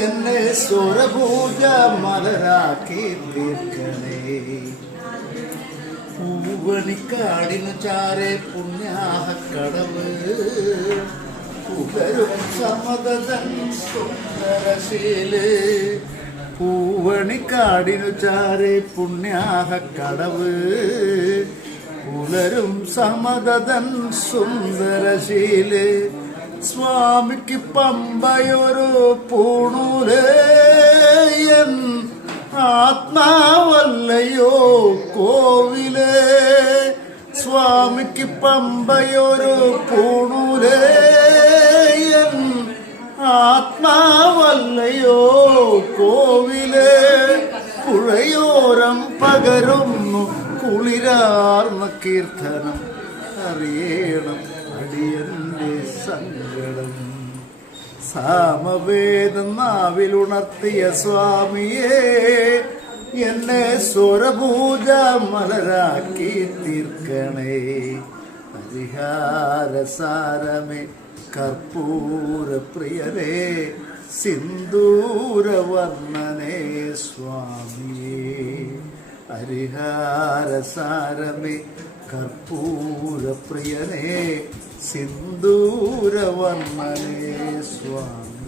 എന്നെ സ്വരപൂജ മലരാക്കി തീർക്കണേ. പൂവണിക്കാടിനു ചാരെ പുണ്യാഹക്കടവ് പുകരും സമതൻ സുന്ദരശീല്. പൂവണിക്കാടിനു ചാരെ പുണ്യാഹക്കടവ് പുലരും സമതൻ സുന്ദരശീല്. സ്വാമിക്ക് പമ്പയൊരു പൂണൂലേ എൻ ആത്മാവല്ലയോ കോവിലേ. സ്വാമിക്ക് പമ്പയൊരു പൂണൂലേ എൻ ആത്മാവല്ലയോ കോവിലേ. പുഴയോരം പകരുന്നു കുളിരാർന്ന കീർത്തനം അറിയണം അടിയന്റെ സങ്കടം. സാമവേദം നാവിലുണർത്തിയ സ്വാമിയേ എന്നെ സ്വരപൂജ മലരാക്കി തീർക്കണേ. ഹരിഹാരസാരമേ കർപ്പൂരപ്രിയരേ സിന്ദൂരവർണ്ണനേ സ്വാമിയേ. ഹരിഹാരസാരമേ കർപ്പൂരപ്രിയനേ സിന്ദൂരവർണ്ണനേ സ്വാമി.